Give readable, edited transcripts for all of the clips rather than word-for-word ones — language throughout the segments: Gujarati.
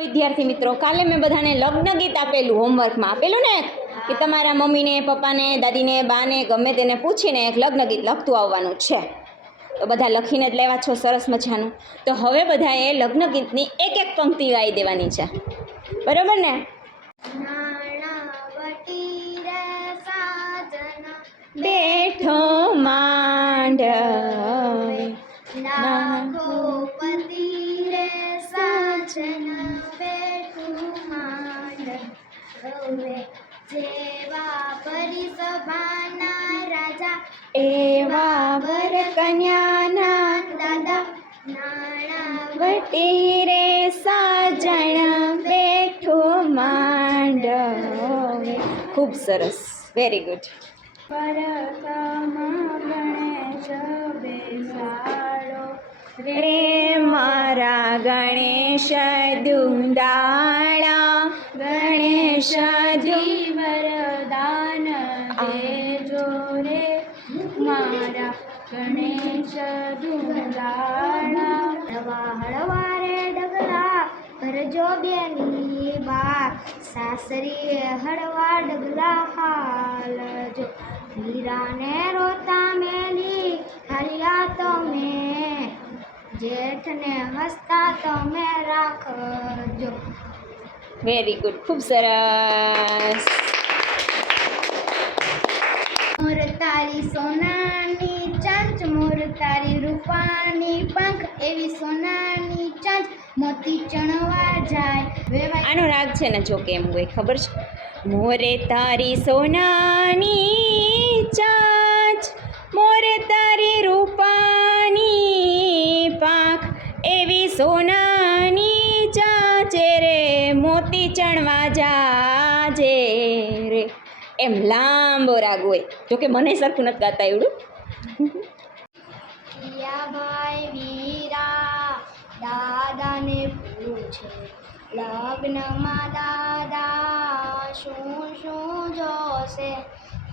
વિદ્યાર્થી મિત્રો, કાલે મેં બધાને લગ્ન ગીત આપેલું, હોમવર્કમાં આપેલું ને કે તમારા મમ્મીને, પપ્પાને, દાદીને, બાને ગમે તેને પૂછીને એક લગ્ન ગીત લખતું આવવાનું છે. તો બધા લખીને જ લેવા છો, સરસ મજાનું. તો હવે બધાએ લગ્ન ગીતની એક એક પંક્તિ ગાઈ દેવાની છે, બરોબર ને? બેઠો માંડવે લાખો પતિ રે સાજન બેઠું માંડવે જેવા પરિસભાના રાજા એવા વર કન્યાના દાદા નાણાવટી રે સાજણ બેઠું માંડવે. ખૂબ સરસ, વેરી ગુડ. રે મારા ગણેશ દુંદાળા, ગણેશ વરદાન દેજો રે મારા ગણેશ દુંદાળા. હળવા હળવા રે ડગલા ભરજો બેની બા, સાસરી હળવા ડગલા હાલજો. હીરાને રોતા મેલી હરિયા તમે, જેઠને હસતા તમે રાખજો. વેરી ગુડ, ખૂબ સરસ. મોર તારી સોનાની ચાંચ, મોર તારી રૂપાની પાંખ, એવી સોનાની ચાંચ મોતી ચણવા જાય. આનો રાગ છે ને, જો કેમ હોય ખબર છે? મોરે તારી સોનાની ચાંચ, મોરે તારી રૂપાની પાંખ, એવી સોનાની ચાંચે રે મોતી ચણવા જાજે રે. એમ લાંબો રાગ હોય, જોકે મને સરખું નથી ગાતા એવડું. ભાઈ વીરા દાદાને પૂછે, લગ્નમાં દાદા શું શું જોશે?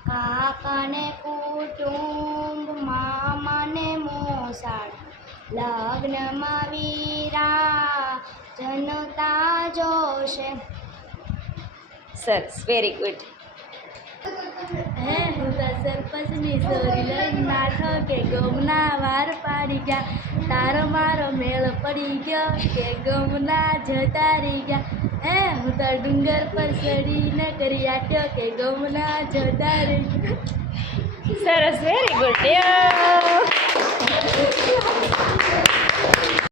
કાકાને કુટુંબ, મામાને મોસાળ, લગ્નમાં વીરા જનતા જોશે. સરસ, વેરી ગુડ. હે હુતા સરપંચની સોરી લઈને નાઠો કે ગમના વાર પાડી ગયા, તારો મારો મેળ પડી ગયો કે ગમના જતા રહી ગયા. હે હું તો ડુંગર પર ચડીને કરી આટ્યો કે ગમના જતા રહી ગયા. સરસ, વેરી ગુડ.